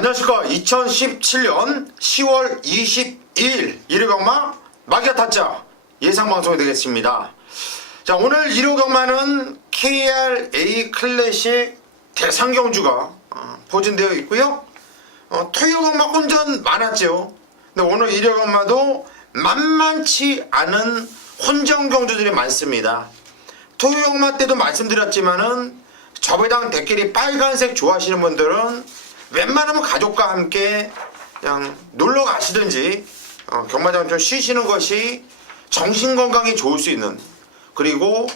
안녕하십니까. 2017년 10월 22일 일요경마 마기아 타짜 예상방송이 되겠습니다. 자, 오늘 일요경마는 KRA 클래식 대상경주가 포진되어 있고요. 토요경마 혼전 많았죠. 근데 오늘 일요경마도 만만치 않은 혼전 경주들이 많습니다. 토요경마 때도 말씀드렸지만은 저배당 대끼리 빨간색 좋아하시는 분들은 웬만하면 가족과 함께 그냥 놀러 가시든지 경마장 좀 쉬시는 것이 정신 건강에 좋을 수 있는, 그리고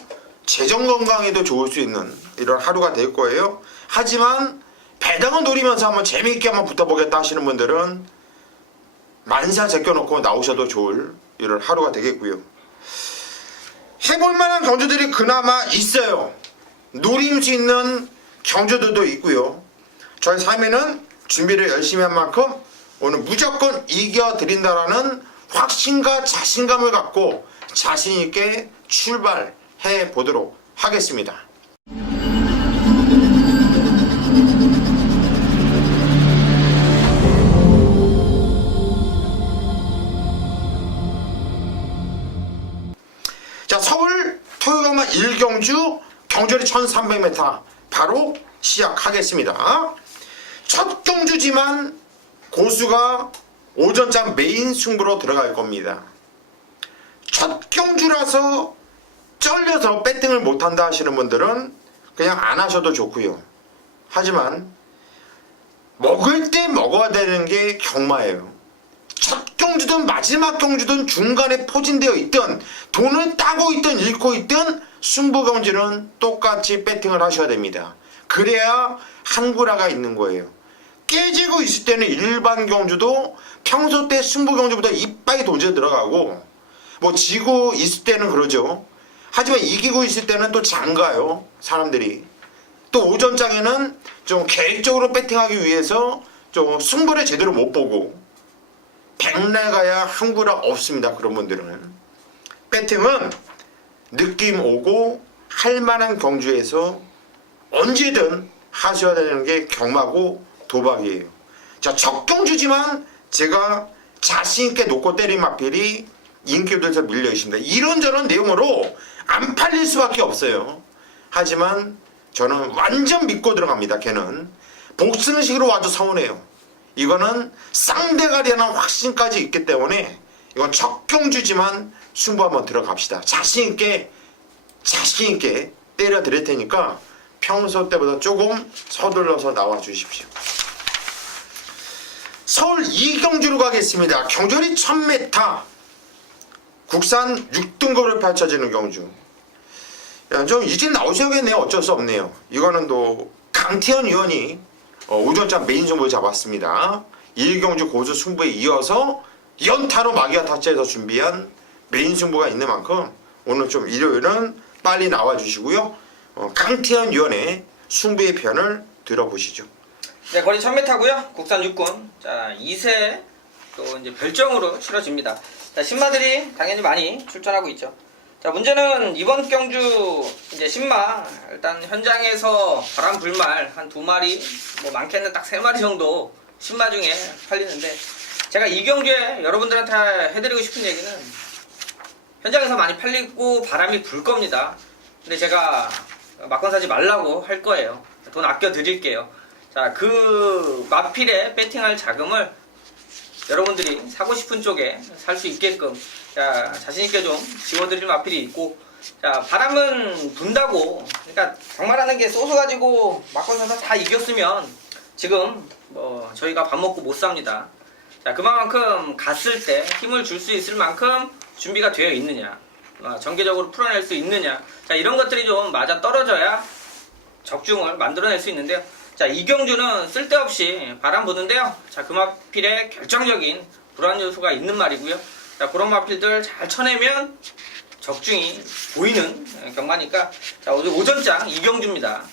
재정 건강에도 좋을 수 있는 이런 하루가 될 거예요. 하지만 배당을 노리면서 한번 재미있게 한번 붙어보겠다 하시는 분들은 만사 제껴놓고 나오셔도 좋을 이런 하루가 되겠고요. 해볼만한 경주들이 그나마 있어요. 노릴 수 있는 경주들도 있고요. 저희 3위는 준비를 열심히 한 만큼 오늘 무조건 이겨드린다라는 확신과 자신감을 갖고 자신있게 출발해 보도록 하겠습니다. 자, 서울 토요경마 1경주 경주리 1300m 바로 시작하겠습니다. 첫 경주지만 고수가 오전장 메인 승부로 들어갈 겁니다. 첫 경주라서 쩔려서 배팅을 못한다 하시는 분들은 그냥 안 하셔도 좋고요. 하지만 먹을 때 먹어야 되는 게 경마예요. 첫 경주든 마지막 경주든 중간에 포진되어 있든 돈을 따고 있든 잃고 있든 승부 경주는 똑같이 배팅을 하셔야 됩니다. 그래야 한구라가 있는 거예요. 깨지고 있을 때는 일반 경주도 평소 때 승부 경주보다 이빨이 돈져 들어가고, 뭐 지고 있을 때는 그러죠. 하지만 이기고 있을 때는 또 장가요, 사람들이. 또 오전장에는 좀 계획적으로 배팅하기 위해서 좀 승부를 제대로 못 보고 백날 가야 한구라 없습니다. 그런 분들은 배팅은 느낌 오고 할만한 경주에서 언제든 하셔야 되는 게 경마고 도박이에요. 자, 첫 경주지만 제가 자신있게 놓고 때린 마필이 인기들에서 밀려 있습니다. 이런저런 내용으로 안 팔릴 수밖에 없어요. 하지만 저는 완전 믿고 들어갑니다. 걔는 복승식으로 와도 서운해요. 이거는 쌍대가리라는 확신까지 있기 때문에 이건 첫 경주지만 승부 한번 들어갑시다. 자신있게 때려 드릴 테니까 평소 때보다 조금 서둘러서 나와 주십시오. 서울 2경주로 가겠습니다. 경주리 1000m 국산 6등급으로 펼쳐지는 경주. 좀 이제 나오셔야겠네요. 어쩔 수 없네요. 이거는 또 강태현 위원이 오전장 메인 승부를 잡았습니다. 1경주 고수 승부에 이어서 연타로 마기아 타짜에서 준비한 메인 승부가 있는 만큼 오늘 좀 일요일은 빨리 나와 주시고요. 강태현 위원의 승부의 편을 들어보시죠. 네, 거리 1000m고요. 국산 6군. 자, 2세 또 이제 별정으로 치러집니다. 자, 신마들이 당연히 많이 출전하고 있죠. 자, 문제는 이번 경주 이제 신마 일단 현장에서 바람 불말 한 2마리, 뭐 많게는 딱 3마리 정도 신마 중에 팔리는데, 제가 이 경주에 여러분들한테 해드리고 싶은 얘기는 현장에서 많이 팔리고 바람이 불 겁니다. 근데 제가 막건 사지 말라고 할 거예요. 돈 아껴 드릴게요. 자, 그 마필에 배팅할 자금을 여러분들이 사고 싶은 쪽에 살 수 있게끔 자, 자신있게 좀 지워드릴 마필이 있고, 자, 바람은 분다고, 그러니까 장마라는 게 쏘서가지고 막건 사서 다 이겼으면 지금 뭐 저희가 밥 먹고 못 삽니다. 자, 그만큼 갔을 때 힘을 줄 수 있을 만큼 준비가 되어 있느냐, 전개적으로 풀어낼 수 있느냐, 자, 이런 것들이 좀 맞아 떨어져야 적중을 만들어낼 수 있는데요. 자, 이 경주는 쓸데없이 바람 부는데요. 자, 그 마필에 결정적인 불안 요소가 있는 말이고요. 자, 그런 마필들 잘 쳐내면 적중이 보이는 경마니까, 자, 오늘 오전장 이 경주입니다.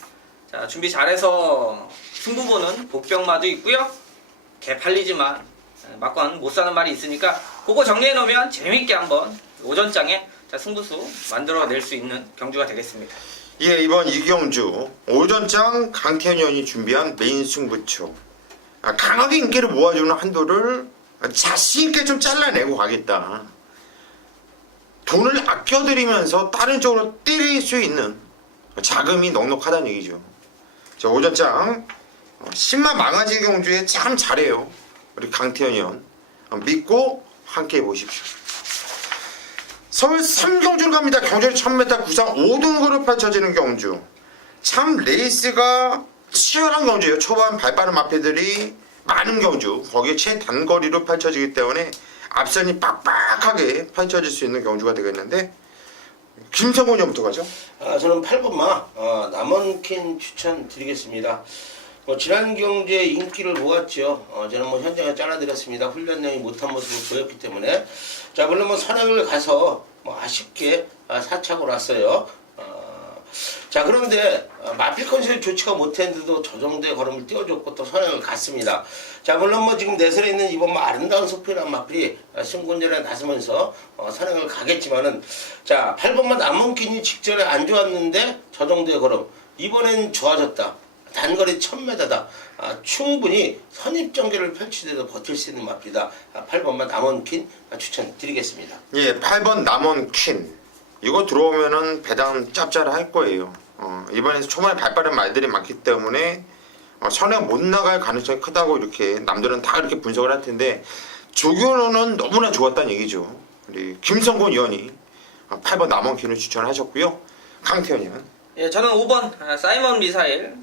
자, 준비 잘해서 승부 보는 복병마도 있고요. 개 팔리지만 막건 못 사는 말이 있으니까 그거 정리해 놓으면 재밌게 한번 오전장에 자, 승부수 만들어낼 수 있는 경주가 되겠습니다. 예, 이번 이경주 오전장 강태현 의원이 준비한 메인 승부처 강하게 인기를 모아주는 한도를 자신 있게 좀 잘라내고 가겠다. 돈을 아껴드리면서 다른 쪽으로 때릴 수 있는 자금이 넉넉하다는 얘기죠. 자, 오전장 10만 망아지 경주에 참 잘해요. 우리 강태현 의원 믿고 함께 해보십시오. 서울 3경주로 갑니다. 경주리 1000m 구상 5등으로 펼쳐지는 경주. 참 레이스가 치열한 경주예요. 초반 발빠른 마패들이 많은 경주, 거기에 최단거리로 펼쳐지기 때문에 앞선이 빡빡하게 펼쳐질 수 있는 경주가 되겠는데, 김성곤 의원부터 가죠. 저는 8번마 남원킨 추천드리겠습니다. 지난 경주에 인기를 모았죠. 저는 현장에 잘라드렸습니다. 훈련량이 못한 모습을 보였기 때문에. 자, 물론 선행을 가서 아쉽게 사착을 왔어요. 자, 그런데 마필 컨디션이 좋지가 못했는데도 저 정도의 걸음을 띄워줬고 또 선행을 갔습니다. 자, 물론 지금 내설에 있는 이번 아름다운 소피라는 마필이 승군전에 나서면서 선행을 가겠지만은, 자, 8번마 남원킨이 직전에 안 좋았는데 저 정도의 걸음 이번엔 좋아졌다. 단거리 1000m다. 충분히 선입전개를 펼치더라도 버틸 수 있는 마필이다. 8번마 남원킨 추천드리겠습니다. 예, 8번 남원킨. 이거 들어오면은 배당 짭짤할 거예요. 이번에 초반에 발빠른 말들이 많기 때문에 선행 못 나갈 가능성이 크다고 이렇게 남들은 다 이렇게 분석을 할 텐데, 조교로는 너무나 좋았다는 얘기죠. 우리 김성곤 의원이 8번 남원킨을 추천하셨고요. 강태현 의원. 예, 저는 5번 사이먼 미사일.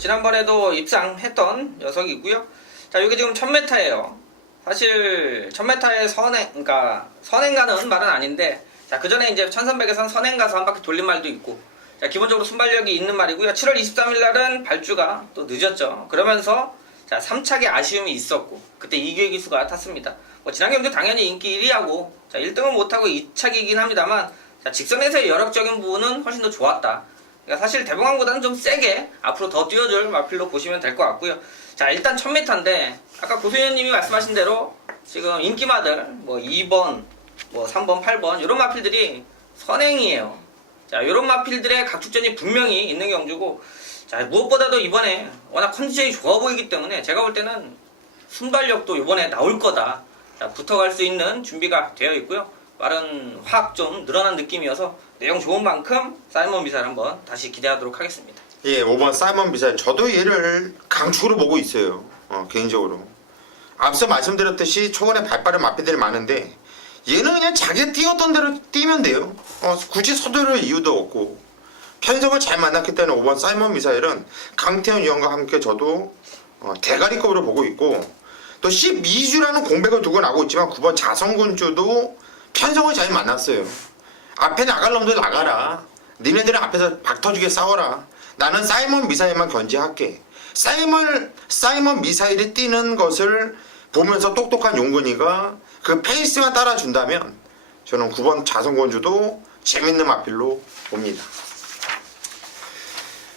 지난번에도 입상했던 녀석이고요. 자, 이게 지금 1000m예요. 사실 1000m에 그러니까 선행 가는 말은 아닌데, 자, 그 전에 이제 1300에선 선행 가서 한 바퀴 돌린 말도 있고, 자, 기본적으로 순발력이 있는 말이고요. 7월 23일 날은 발주가 또 늦었죠. 그러면서 자, 3착에 아쉬움이 있었고, 그때 이규혜 기수가 탔습니다. 지난 경주 당연히 인기 1위하고, 자, 1등은 못하고 2착이긴 합니다만, 자, 직선에서의 여력적인 부분은 훨씬 더 좋았다. 그러니까 사실 대봉항보다는 좀 세게 앞으로 더 뛰어줄 마필로 보시면 될 것 같고요. 자, 일단 1000m인데 아까 고수현님이 말씀하신 대로 지금 인기마들 2번, 3번, 8번 이런 마필들이 선행이에요. 자, 이런 마필들의 각축전이 분명히 있는 경주고, 자, 무엇보다도 이번에 워낙 컨디션이 좋아 보이기 때문에 제가 볼 때는 순발력도 이번에 나올 거다. 자, 붙어갈 수 있는 준비가 되어 있고요. 말은 확 좀 늘어난 느낌이어서 내용 좋은 만큼 사이먼 미사일 한번 다시 기대하도록 하겠습니다. 예, 5번 사이먼 미사일. 저도 얘를 강축으로 보고 있어요. 개인적으로. 앞서 말씀드렸듯이 초반에 발빠른 마피들이 많은데, 얘는 그냥 자기 뛰었던 대로 뛰면 돼요. 굳이 서두를 이유도 없고, 편성을 잘 만났기 때문에 5번 사이먼 미사일은 강태현 의원과 함께 저도 대가리급으로 보고 있고, 또 12주라는 공백을 두고 나오고 있지만 9번 자성군주도 편성을 잘 만났어요. 앞에 나갈 놈들 나가라. 니네들은 앞에서 박터지게 싸워라. 나는 사이먼 미사일만 견제할게. 사이먼 미사일이 뛰는 것을 보면서 똑똑한 용근이가 그 페이스만 따라준다면 저는 9번 자성군주도 재밌는 마필로 봅니다.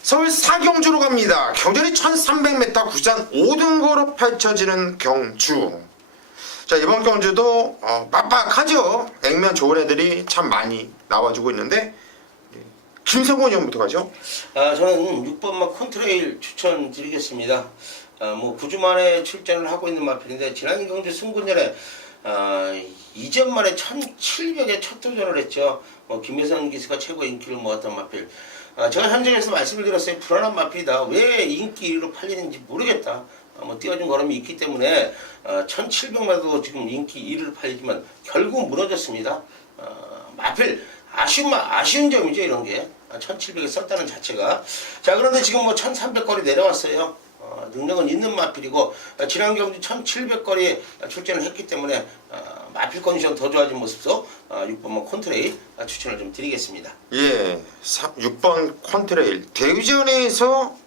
서울 4경주로 갑니다. 경주리 1300m 구산 5등거로 펼쳐지는 경주. 자, 이번 경주도 빡빡하죠. 액면 좋은 애들이 참 많이 나와주고 있는데, 김성곤 의원부터 가죠. 저는 6번마 컨트레일 추천드리겠습니다. 9주 만에 출전을 하고 있는 마필인데, 지난 경주 승군전에 2전 만에 1700에 첫 도전을 했죠. 김혜선 기수가 최고 인기를 모았던 마필. 제가 현장에서 말씀을 드렸어요. 불안한 마필이다. 왜 인기 1위로 팔리는지 모르겠다. 띄워준 걸음이 있기 때문에 1700마도 지금 인기 1위를 팔리지만 결국 무너졌습니다. 마필 아쉬운 점이죠, 이런 게. 1700에 썼다는 자체가. 자, 그런데 지금 1300거리 내려왔어요. 능력은 있는 마필이고, 지난 경주 1700거리에 출전을 했기 때문에 마필 컨디션 더 좋아진 모습도 6번 콘트레일 추천을 좀 드리겠습니다. 예, 6번 콘트레일 대위전에서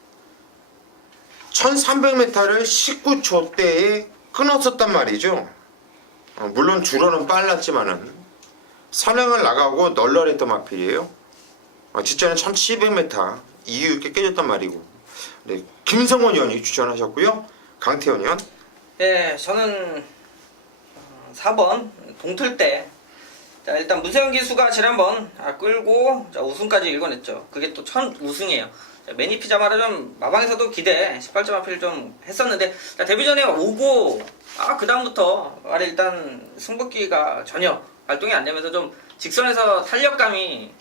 1300m를 19초대에 끊었었단 말이죠. 물론 주로는 빨랐지만은 선행을 나가고 널널했던 마필이에요. 직전에 1700m 이유 있게 깨졌단 말이고. 네, 김성원 의원이 추천하셨고요. 강태현 의원. 네, 저는 4번 동틀 때 자, 일단 문세영 기수가 지난번 끌고 자, 우승까지 읽어냈죠. 그게 또 첫 우승이에요. 자, 매니피자마라 좀 마방에서도 기대 18점 앞을 좀 했었는데 자, 데뷔전에 오고 그 다음부터 말에 일단 승부기가 전혀 발동이 안 되면서 좀 직선에서 탄력감이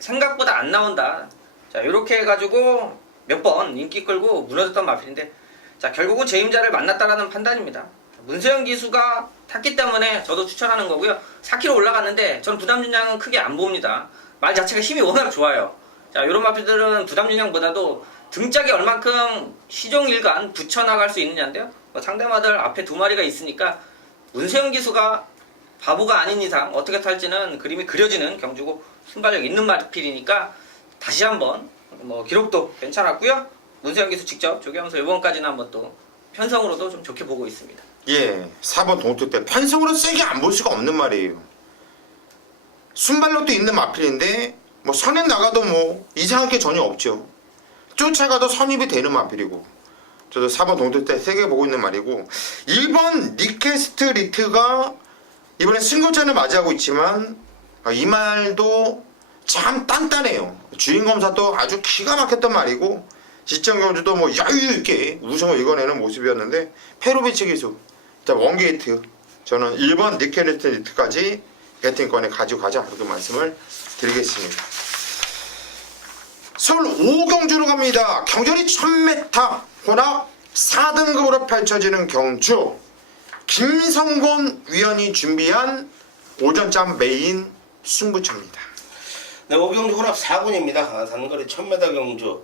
생각보다 안 나온다. 자, 이렇게 해가지고 몇 번 인기 끌고 무너졌던 마필인데 자, 결국은 재임자를 만났다라는 판단입니다. 문세영 기수가 탔기 때문에 저도 추천하는 거고요. 4kg 올라갔는데 전 부담 준량은 크게 안 봅니다. 말 자체가 힘이 워낙 좋아요. 자, 이런 마필들은 부담 준량보다도 등짝에 얼만큼 시종일관 붙여나갈 수 있느냐인데요. 상대마들 앞에 두 마리가 있으니까 문세영 기수가 바보가 아닌 이상 어떻게 탈지는 그림이 그려지는 경주고 순발력 있는 마필이니까 다시 한번 기록도 괜찮았고요. 문세영 기수 직접 조교하면서 이번까지는 한번 또 편성으로도 좀 좋게 보고 있습니다. 예, 4번 동투 때 편성으로 세게 안 볼 수가 없는 말이에요. 순발력도 있는 마필인데 선에 나가도 이상할 게 전혀 없죠. 쫓아가도 선입이 되는 마필이고 저도 4번 동투 때 세게 보고 있는 말이고 1번 니케스트 리트가 이번에 승급전을 맞이하고 있지만 이 말도 참 단단해요. 주인검사도 아주 기가 막혔던 말이고 시점 경주도 여유있게 우승을 이겨내는 모습이었는데 페로비치 기수 자, 원게이트 저는 1번 니케스트 리트까지 배팅권에 가지고 가자 이렇게 말씀을 드리겠습니다. 서울 5경주로 갑니다. 경전이 1000m 혼합 4등급으로 펼쳐지는 경주 김성곤 위원이 준비한 오전장 메인 승부처입니다. 네, 5경주 혼합 4군입니다. 단거리 1000m 경주.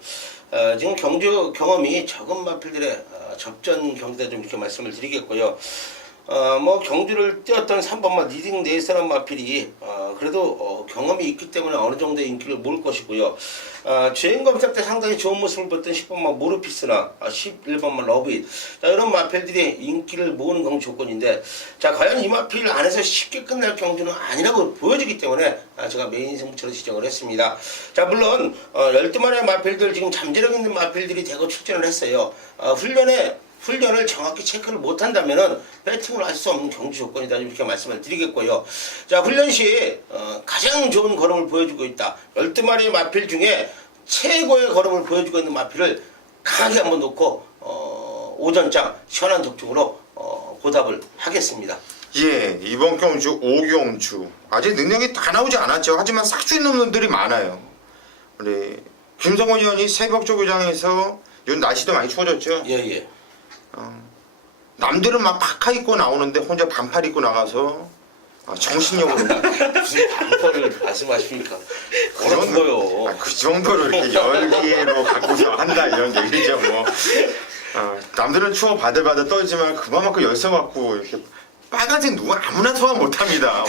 지금 경주 경험이 적은 마필들의 접전 경기다 좀 이렇게 말씀을 드리겠고요. 경주를 뛰었던 3번마 리딩 네이스라는 마필이 그래도 경험이 있기 때문에 어느 정도의 인기를 모을 것이고요. 주행 검사 때 상당히 좋은 모습을 보였던 10번마 모르피스나 11번마 러브잇 이런 마필들이 인기를 모으는 경주 조건인데 자, 과연 이 마필 안에서 쉽게 끝날 경주는 아니라고 보여지기 때문에 제가 메인 승부처로 지정을 했습니다. 자, 물론 12마리의 마필들 지금 잠재력 있는 마필들이 대거 출전을 했어요. 훈련을 정확히 체크를 못한다면은 배팅을 할 수 없는 경주 조건이다 이렇게 말씀을 드리겠고요. 자, 훈련 시 가장 좋은 걸음을 보여주고 있다. 12마리의 마필 중에 최고의 걸음을 보여주고 있는 마필을 강하게 한번 놓고 오전장 시원한 적중으로 보답을 하겠습니다. 예, 이번 경주 5경주 아직 능력이 다 나오지 않았죠. 하지만 싹수 있는 놈들이 많아요. 우리 김성원 의원이 새벽 조교장에서 요즘 날씨도 많이 추워졌죠. 예. 남들은 막 파카 입고 나오는데 혼자 반팔 입고 나가서 정신력으로 무슨 반팔을 말씀하십니까? 어려워요. 그 정도로 이렇게 열기로 갖고서 한다 이런 얘기죠. 남들은 추워 바들바들 떨지만 그만큼 열성 갖고 이렇게 빨간색 누구 아무나 소화 못합니다.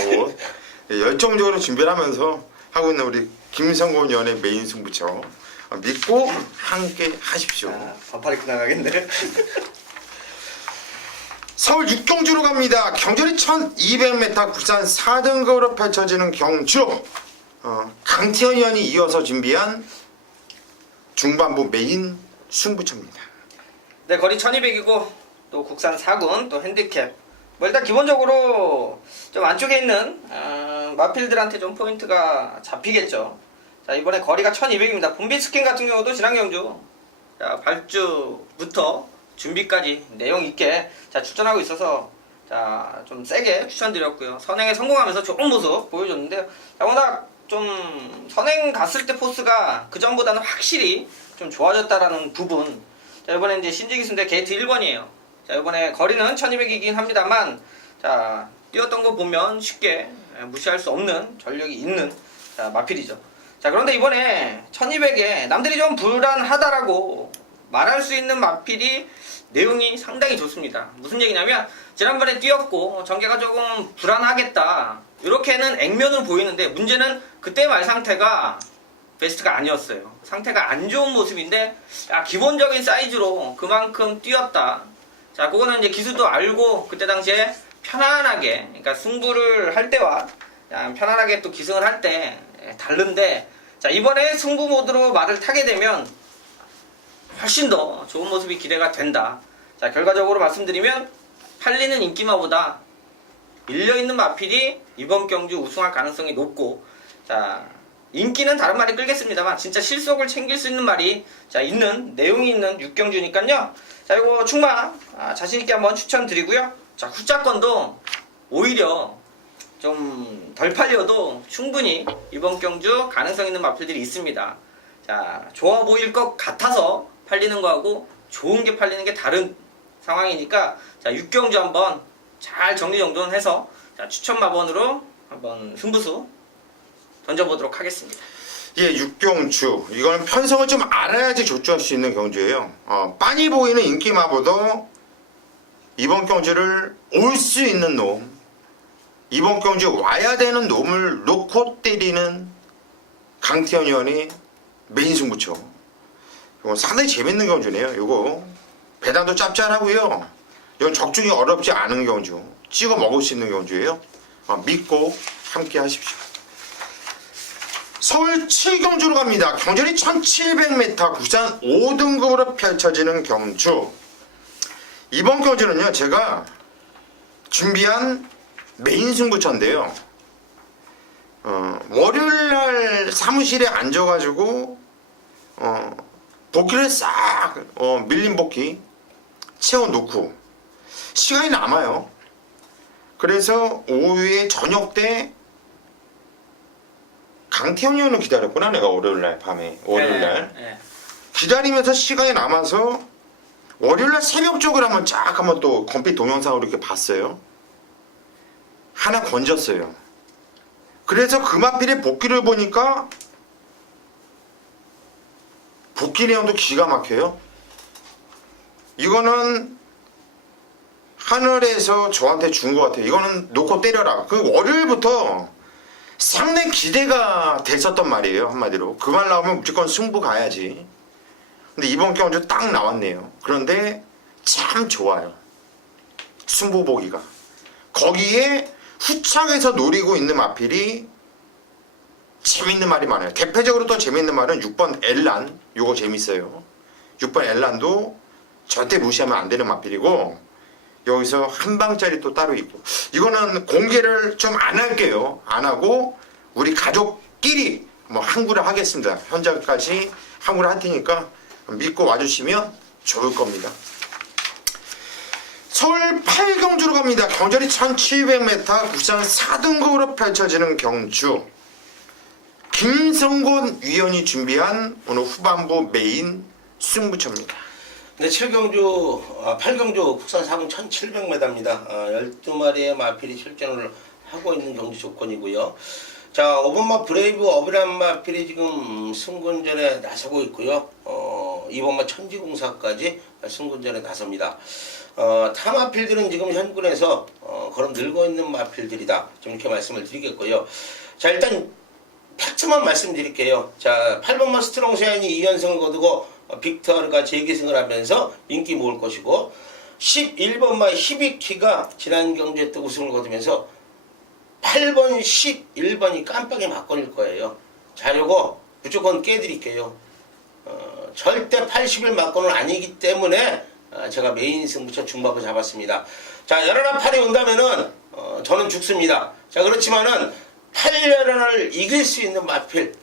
열정적으로 준비를 하면서 하고 있는 우리 김성곤 의원의 메인 승부처 믿고 함께 하십시오. 반팔 입고 나가겠네. 서울 6경주로 갑니다. 경전이 1200m 국산 4등급으로 펼쳐지는 경주 강태현 의원이 이어서 준비한 중반부 메인 승부처입니다. 네, 거리 1200이고 또 국산 4군 또 핸디캡 일단 기본적으로 좀 안쪽에 있는 마필들한테 좀 포인트가 잡히겠죠. 자, 이번에 거리가 1200입니다. 봄비스킨 같은 경우도 지난 경주 발주부터 준비까지 내용 있게 출전하고 있어서 좀 세게 추천드렸고요. 선행에 성공하면서 좋은 모습 보여줬는데요. 워낙 좀 선행 갔을 때 포스가 그 전보다는 확실히 좀 좋아졌다라는 부분. 이번에 이제 신지기수인데 게이트 1번이에요. 이번에 거리는 1200이긴 합니다만 뛰었던 거 보면 쉽게 무시할 수 없는 전력이 있는 마필이죠. 그런데 이번에 1200에 남들이 좀 불안하다라고 말할 수 있는 마필이 내용이 상당히 좋습니다. 무슨 얘기냐면 지난번에 뛰었고 전개가 조금 불안하겠다 이렇게는 액면으로 보이는데 문제는 그때 말 상태가 베스트가 아니었어요. 상태가 안 좋은 모습인데 기본적인 사이즈로 그만큼 뛰었다. 그거는 이제 기수도 알고 그때 당시에 편안하게 그러니까 승부를 할 때와 편안하게 또 기승을 할 때 다른데 이번에 승부 모드로 말을 타게 되면 훨씬 더 좋은 모습이 기대가 된다. 결과적으로 말씀드리면 팔리는 인기마보다 밀려있는 마필이 이번 경주 우승할 가능성이 높고, 자, 인기는 다른 말이 끌겠습니다만 진짜 실속을 챙길 수 있는 말이 자 있는 내용이 있는 6경주니까요. 자, 이거 충마 자신있게 한번 추천드리고요. 자, 후자권도 오히려 좀 덜 팔려도 충분히 이번 경주 가능성 있는 마필들이 있습니다. 자, 좋아 보일 것 같아서 팔리는 거하고 좋은 게 팔리는 게 다른 상황이니까, 자, 6경주 한번 잘 정리정돈해서 자, 추천 마번으로 한번 승부수 던져보도록 하겠습니다. 예, 6경주. 이거는 편성을 좀 알아야지 조주할 수 있는 경주예요. 빤히 보이는 인기마보도 이번 경주를 올 수 있는 놈, 이번 경주에 와야 되는 놈을 놓고 때리는 강태현 의원이 메인 승부처. 이건 상당히 재밌는 경주네요. 이거 배당도 짭짤하고요. 이건 적중이 어렵지 않은 경주, 찍어 먹을 수 있는 경주예요. 믿고 함께 하십시오. 서울 7경주로 갑니다. 경전이 1700m, 국산 5등급으로 펼쳐지는 경주. 이번 경주는요, 제가 준비한 메인 승부처인데요. 월요일날 사무실에 앉아가지고 복귀를 싹 밀린 복귀 채워놓고 시간이 남아요. 그래서 오후에 저녁 때 강태현 의원을 기다렸구나. 내가 월요일날 밤에 월요일날 네. 기다리면서 시간이 남아서 월요일날 새벽 쪽을 한번 또 검빛 동영상으로 이렇게 봤어요. 하나 건졌어요. 그래서 그 마필의 복귀를 보니까 복귀 내용도 기가 막혀요. 이거는 하늘에서 저한테 준 것 같아요. 이거는 놓고 때려라. 그 월요일부터 상당히 기대가 됐었단 말이에요. 한마디로 그 말 나오면 무조건 승부 가야지. 근데 이번 경주 딱 나왔네요. 그런데 참 좋아요. 승부 보기가. 거기에 후창에서 노리고 있는 마필이 재밌는 말이 많아요. 대표적으로 또 재밌는 말은 6번 엘란. 요거 재밌어요. 6번 엘란도 절대 무시하면 안 되는 마필이고, 여기서 한 방짜리 또 따로 있고. 이거는 공개를 좀 안 할게요. 안 하고 우리 가족끼리 뭐 항구를 하겠습니다. 현장까지 항구를 할 테니까 믿고 와주시면 좋을 겁니다. 서울 8경주로 갑니다. 경전이 1700m, 국산 4등급으로 펼쳐지는 경주. 김성곤 위원이 준비한 오늘 후반부 메인 승부처입니다. 네, 8경주 국산 4군 1700m입니다. 12마리의 마필이 출전을 하고 있는 경주 조건이고요. 자, 5번마 브레이브 어비란 마필이 지금 승군전에 나서고 있고요. 2번마 천지공사까지 승군전에 나섭니다. 타 마필들은 지금 현군에서 걸음 늘고 있는 마필들이다. 좀 이렇게 말씀을 드리겠고요. 자, 일단 팩트만 말씀드릴게요. 자, 8번마 스트롱 샤인이 2연승을 거두고 빅터가 재계승을 하면서 인기 모을 것이고, 11번마 히비키가 지난 경주에 또 우승을 거두면서 8번, 11번이 깜빡이 맞건일 거예요. 자, 요거 무조건 깨드릴게요. 절대 80일 맞건은 아니기 때문에 제가 메인 승부처 중박을 잡았습니다. 자, 열하나 8이 온다면은 저는 죽습니다. 자, 그렇지만은 8열하나를 이길 수 있는 마필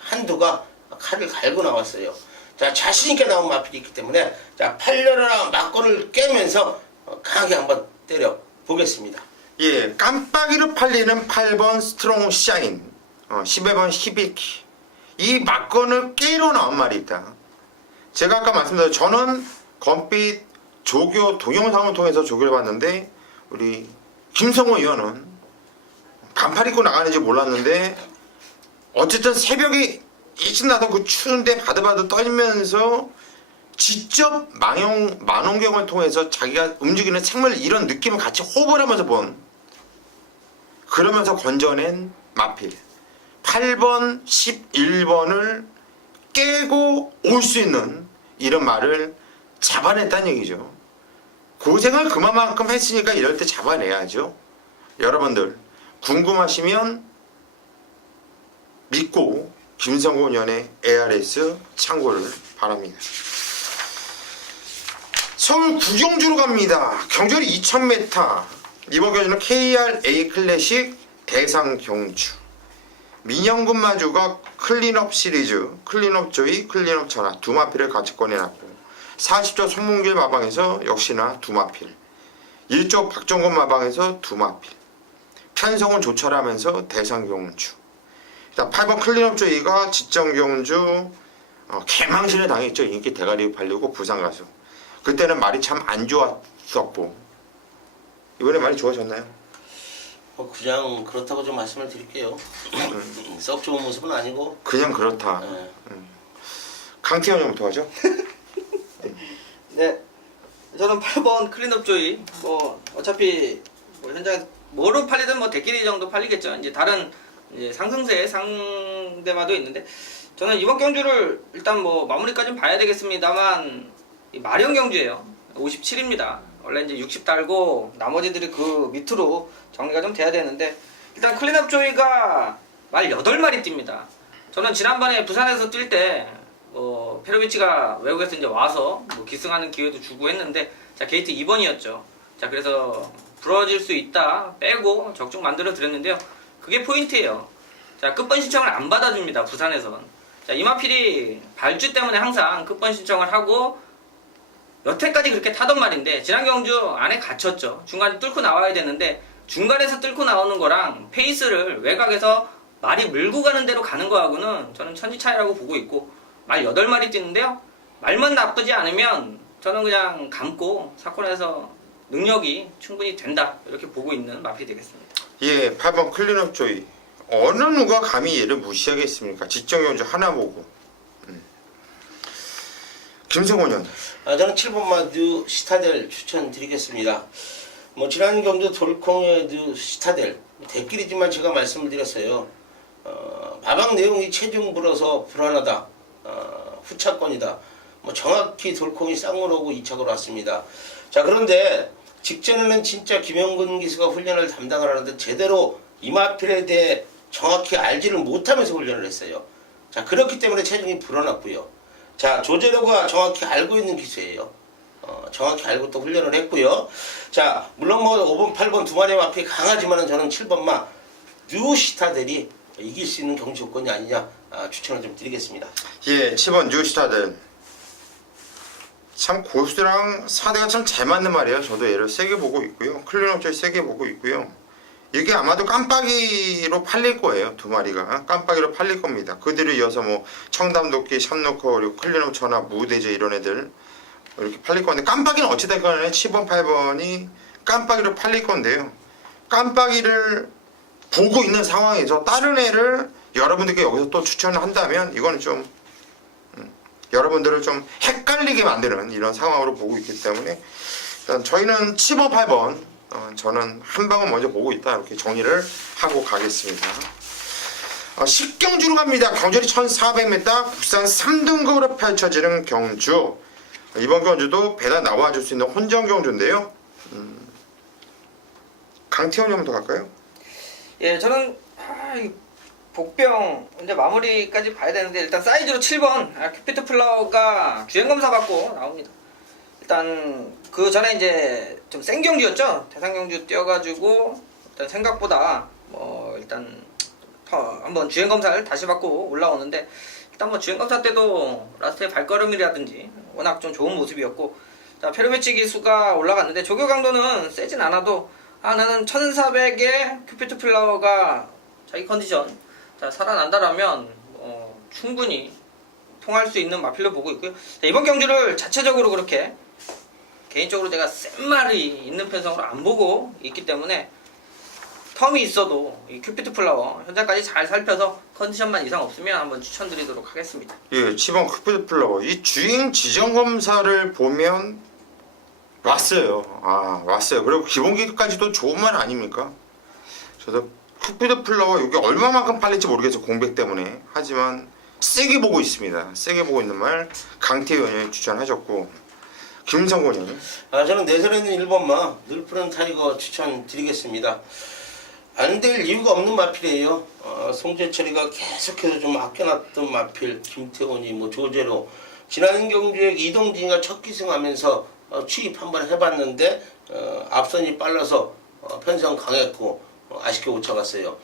한두가 칼을 갈고 나왔어요. 자, 자신있게 나온 마필이 있기 때문에 자, 8열하나 맞건을 깨면서 강하게 한번 때려 보겠습니다. 예, 깜빡이로 팔리는 8번 스트롱 샤인, 11번 히비키. 이 막건을 깨러 나온 말이 있다. 제가 아까 말씀드린 저는 검빛 조교 동영상을 통해서 조교를 봤는데, 우리 김성호 의원은 반팔 입고 나가는지 몰랐는데 어쨌든 새벽에 일찍 나서 그 추운데 바들바들 떨면서 직접 만원경을 통해서 자기가 움직이는 생물 이런 느낌을 같이 호흡을 하면서 본, 그러면서 건져낸 마필 8번, 11번을 깨고 올 수 있는 이런 말을 잡아냈다는 얘기죠. 고생을 그만큼 했으니까 이럴 때 잡아내야죠. 여러분들 궁금하시면 믿고 김성곤 의원의 ARS 참고를 바랍니다. 서울 구경주로 갑니다. 경전이 2000m, 이번 경주는 KRA 클래식 대상 경주. 민영군 마주가 클린업 시리즈, 클린업 조이, 클린업 전화 두 마필을 같이 꺼내놨고 40조 손문길 마방에서 역시나 두 마필, 1조 박정건 마방에서 두 마필, 편성은 조철하면서 대상 경주. 일단 8번 클린업 조이가 지정 경주 개망신을 당했죠. 인기 대가리 팔리고 부산 가수. 그때는 말이 참 안 좋았었고 이번에 많이 좋아졌나요? 그냥 그렇다고 좀 말씀을 드릴게요. 썩 좋은 모습은 아니고. 그냥 그렇다. 예. 강태현 형부터 하죠. 네, 저는 8번 클린업 조이. 뭐 어차피 뭐 현장 뭐로 팔리든 뭐 대끼리 정도 팔리겠죠. 이제 다른 이제 상승세 상대마도 있는데 저는 이번 경주를 일단 뭐 마무리까지는 봐야 되겠습니다만 이 마련 경주예요. 57입니다. 원래 이제 60 달고 나머지들이 그 밑으로 정리가 좀 돼야 되는데 일단 클린업 조이가 말 8마리 뜁니다. 저는 지난번에 부산에서 뛸 때 페로비치가 외국에서 이제 와서 뭐 기승하는 기회도 주고 했는데 자 게이트 2번이었죠. 자 그래서 부러질 수 있다 빼고 적중 만들어 드렸는데요. 그게 포인트예요. 자 끝번 신청을 안 받아줍니다. 부산에선. 자 이마필이 발주 때문에 항상 끝번 신청을 하고 여태까지 그렇게 타던 말인데 지난 경주 안에 갇혔죠. 중간에 뚫고 나와야 되는데 중간에서 뚫고 나오는 거랑 페이스를 외곽에서 말이 물고 가는 대로 가는 거하고는 저는 천지 차이라고 보고 있고 말 8마리 뛰는데요. 말만 나쁘지 않으면 저는 그냥 감고 사건에서 능력이 충분히 된다 이렇게 보고 있는 마필이 되겠습니다. 예, 8번 클린업 조이. 어느 누가 감히 얘를 무시하겠습니까? 지정 경주 하나 보고. 김승원 형. 저는 7번 마두 시타델 추천드리겠습니다. 뭐 지난 경주 돌콩의 시타델 대길이지만 제가 말씀을 드렸어요. 마방 내용이 체중 불어서 불안하다. 후차권이다. 뭐 정확히 돌콩이 쌍으로고 2착으로 왔습니다. 자 그런데 직전에는 진짜 김영근 기수가 훈련을 담당을 하는데 제대로 이마필에 대해 정확히 알지를 못하면서 훈련을 했어요. 자 그렇기 때문에 체중이 불어났고요. 자 조재료가 정확히 알고 있는 기수예요. 정확히 알고 또 훈련을 했고요. 자 물론 뭐 5번 8번 두 마리 앞에 강하지만은 저는 7번마 뉴시타델이 이길 수 있는 경주 조건이 아니냐 추천을 좀 드리겠습니다. 예, 7번 뉴스타들. 참 고수랑 사대가 참 잘 맞는 말이에요. 저도 얘를 세게 보고 있고요. 클린업 조이 세게 보고 있고요. 이게 아마도 깜빡이로 팔릴 거예요. 두 마리가 깜빡이로 팔릴 겁니다. 그들을 이어서 뭐 청담도끼, 샵노커, 그리고 클린업 전화, 무대제 이런 애들 이렇게 팔릴 건데 깜빡이는 어찌됐건 간에 10번, 8번이 깜빡이로 팔릴 건데요. 깜빡이를 보고 있는 상황에서 다른 애를 여러분들께 여기서 또 추천을 한다면 이거는 좀 여러분들을 좀 헷갈리게 만드는 이런 상황으로 보고 있기 때문에 일단 저희는 10번, 8번 저는 한 방은 먼저 보고 있다 이렇게 정리를 하고 가겠습니다. 10경주로 갑니다. 경주리 1400m 국산 3등급으로 펼쳐지는 경주. 이번 경주도 배당 나와줄 수 있는 혼전 경주인데요. 강태현 형부터 갈까요? 예, 저는 이 복병 이제 마무리까지 봐야 되는데 일단 사이즈로 7번 큐피트 플라워가 주행 검사 받고 나옵니다. 일단 그 전에 이제 좀 센 경주였죠. 대상 경주 뛰어가지고 일단 생각보다 뭐 일단 한번 주행 검사를 다시 받고 올라오는데 일단 뭐 주행 검사 때도 라스트의 발걸음이라든지 워낙 좀 좋은 모습이었고 자 페르메치 기수가 올라갔는데 조교 강도는 세진 않아도 나는 1400에 큐피트 플라워가 자기 컨디션 자 살아난다라면 충분히 통할 수 있는 마필로 보고 있고요. 자, 이번 경주를 자체적으로 그렇게 개인적으로 제가 센 말이 있는 편성으로 안 보고 있기 때문에 텀이 있어도 이 큐피트 플라워 현장까지 잘 살펴서 컨디션만 이상 없으면 한번 추천드리도록 하겠습니다. 예, 10번 큐피트 플라워. 이 주행 지정 검사를 보면 왔어요. 왔어요. 그리고 기본기까지도 좋은 말 아닙니까? 저도 큐피트 플라워 이게 얼마만큼 팔릴지 모르겠어요. 공백 때문에. 하지만 세게 보고 있습니다. 세게 보고 있는 말 강태현이 추천하셨고 김성곤이 저는 내설에는 1번마 늘푸른 타이거 추천드리겠습니다. 안 될 이유가 없는 마필이에요. 송재철이가 계속해서 좀 아껴놨던 마필 김태훈이 뭐 조제로 지난 경주에 이동진이가 첫 기승하면서 취입 한번 해봤는데 앞선이 빨라서 편성 강했고 아쉽게 못 잡았어요.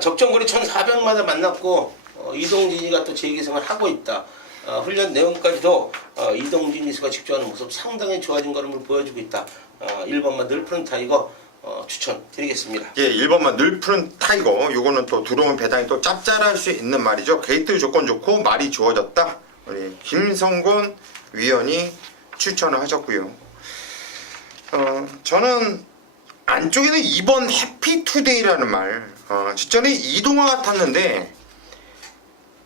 적정거리 1400마다 만났고 이동진이가 또 재기승을 하고 있다. 훈련 내용까지도 이동진 이수가 집중하는 모습 상당히 좋아진 걸음을 보여주고 있다. 1번만 늘푸른 타이거 추천드리겠습니다. 예, 1번만 늘푸른 타이거. 요거는 또 들어온 배당이 또 짭짤할 수 있는 말이죠. 게이트 조건 좋고 말이 좋아졌다. 우리 김성곤 위원이 추천을 하셨고요. 저는 안쪽에는 2번 해피투데이라는 말. 직전에 이동화가 탔는데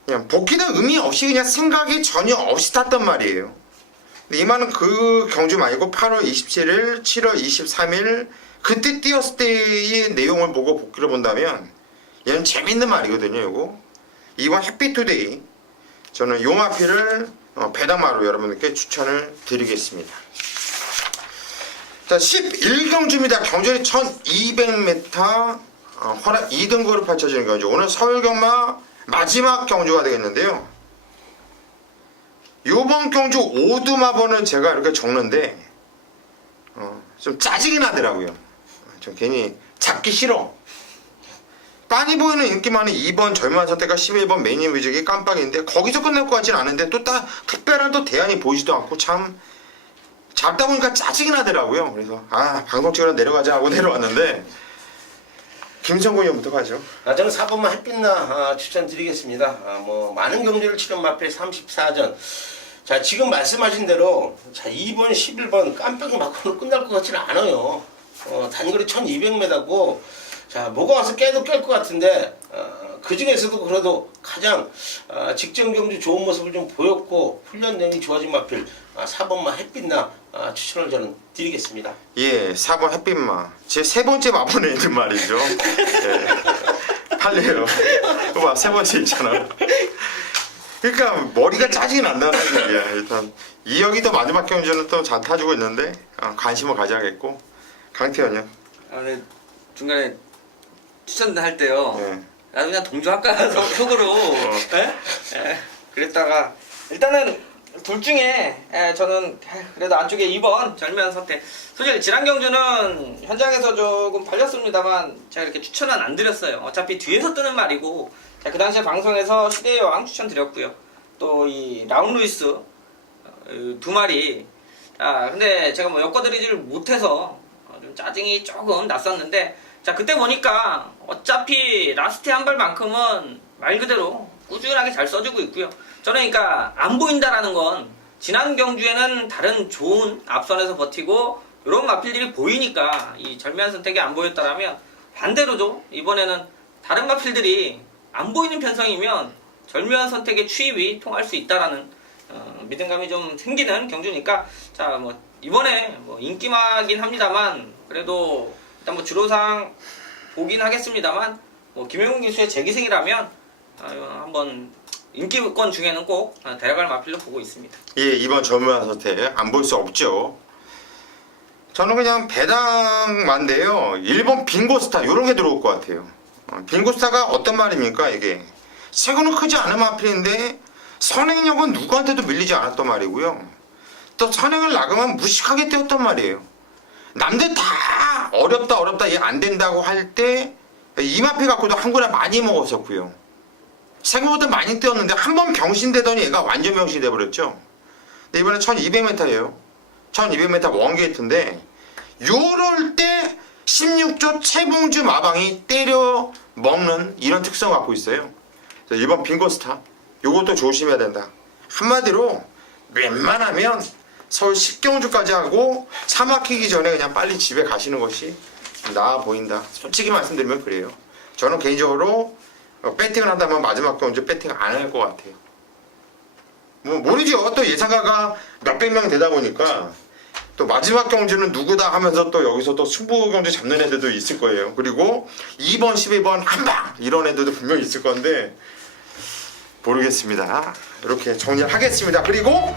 그냥 복귀는 의미 없이 그냥 생각이 전혀 없이 탔단 말이에요. 근데 이 말은 그 경주 말고 8월 27일, 7월 23일 그때 뛰었을 때의 내용을 보고 복귀를 본다면 얘는 재밌는 말이거든요. 요거 2번 해피투데이. 저는 요 마필을 배당마로 여러분들께 추천을 드리겠습니다. 자, 11경주입니다. 경주는 1200m 허락 2등급으로 펼쳐지는 경주. 오늘 서울경마 마지막 경주가 되겠는데요. 요번 경주 오두마번을 제가 이렇게 적는데 좀 짜증이 나더라고요. 좀 괜히 잡기 싫어. 빤히 보이는 인기 많은 2번 젊은 선택과 11번 매니 뮤직이 깜빡인데 거기서 끝날 것 같진 않은데 또 특별한 또 대안이 보이지도 않고 참 잡다 보니까 짜증이 나더라고요. 그래서 방송 찍으러 내려가자 하고 내려왔는데 김성곤 의원부터 가죠. 저는 4번만 햇빛나 추천드리겠습니다. 뭐 많은 경주를 치른 마필 34전. 자, 지금 말씀하신 대로 2번, 11번 깜빡이 맞고는 끝날 것 같지는 않아요. 단거리 1200m고 자, 뭐가 와서 깨도 깰 것 같은데 그 중에서도 그래도 가장 직전 경주 좋은 모습을 좀 보였고 훈련 내용이 좋아진 마필 4번만 햇빛나 추천을 저는 드리겠습니다. 예, 4번 햇빛마. 제 세 번째 마번에 있는 말이죠. 예. 팔려요. 봐, 세 번째 있잖아. 그러니까 머리가 짜증이 난다는 얘기야. 일단 이혁이도 마지막 경주는 또 잘 타주고 있는데 관심을 가져야겠고. 강태현이요. 네, 중간에 추천할 때요. 예. 나도 그냥 동조할까 속으로 그랬다가 일단은 둘 중에 저는 그래도 안쪽에 2번 절묘한 선택. 솔직히 지난 경주는 현장에서 조금 발렸습니다만 제가 이렇게 추천은 안 드렸어요. 어차피 뒤에서 뜨는 말이고 그 당시에 방송에서 시대의 왕 추천드렸고요. 또 이 라운 루이스 두 마리. 근데 제가 뭐 엮어드리지를 못해서 좀 짜증이 조금 났었는데 자, 그때 보니까 어차피 라스트 한 발만큼은 말 그대로 꾸준하게 잘 써주고 있고요. 저는 그러니까 안 보인다라는 건 지난 경주에는 다른 좋은 앞선에서 버티고 이런 마필들이 보이니까 이 절묘한 선택이 안 보였다라면 반대로죠. 이번에는 다른 마필들이 안 보이는 편성이면 절묘한 선택의 추입이 통할 수 있다라는 믿음감이 좀 생기는 경주니까 자, 뭐 이번에 뭐 인기마긴 합니다만 그래도 일단 뭐 주로상 보긴 하겠습니다만 뭐 김영훈 기수의 재기생이라면 한번 인기권 중에는 꼭 데려갈 마필로 보고 있습니다. 예, 이번 젊은 선택 안 볼 수 없죠. 저는 그냥 배당만데요. 1번 빙고스타 이런 게 들어올 것 같아요. 빙고스타가 어떤 말입니까 이게? 세고는 크지 않은 마필인데 선행력은 누구한테도 밀리지 않았단 말이고요. 또 선행을 나가면 무식하게 뛰었단 말이에요. 남들 다 어렵다 얘 안 된다고 할 때 이 마필 갖고도 한 군에 많이 먹었었고요. 생각보다 많이 뛰었는데 한 번 병신되더니 얘가 완전 병신돼 버렸죠. 근데 이번에 1200m예요. 1200m 원게이트인데 요럴 때 16조 최봉주 마방이 때려 먹는 이런 특성을 갖고 있어요. 그래서 1번 빙고스타 요것도 조심해야 된다. 한마디로 웬만하면 서울 10경주까지 하고 차 막히기 전에 그냥 빨리 집에 가시는 것이 나아 보인다. 솔직히 말씀드리면 그래요. 저는 개인적으로 배팅을 한다면 마지막 경주 배팅 안 할 것 같아요. 뭐 모르죠. 또 예상가가 몇백 명 되다 보니까 또 마지막 경주는 누구다 하면서 또 여기서 또 승부 경주 잡는 애들도 있을 거예요. 그리고 2번, 12번 한방 이런 애들도 분명히 있을 건데 모르겠습니다. 이렇게 정리를 하겠습니다. 그리고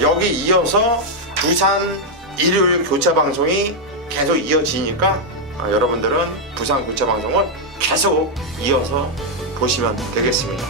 여기 이어서 부산 일요일 교차 방송이 계속 이어지니까 여러분들은 부산 교차 방송을 계속 이어서 보시면 되겠습니다.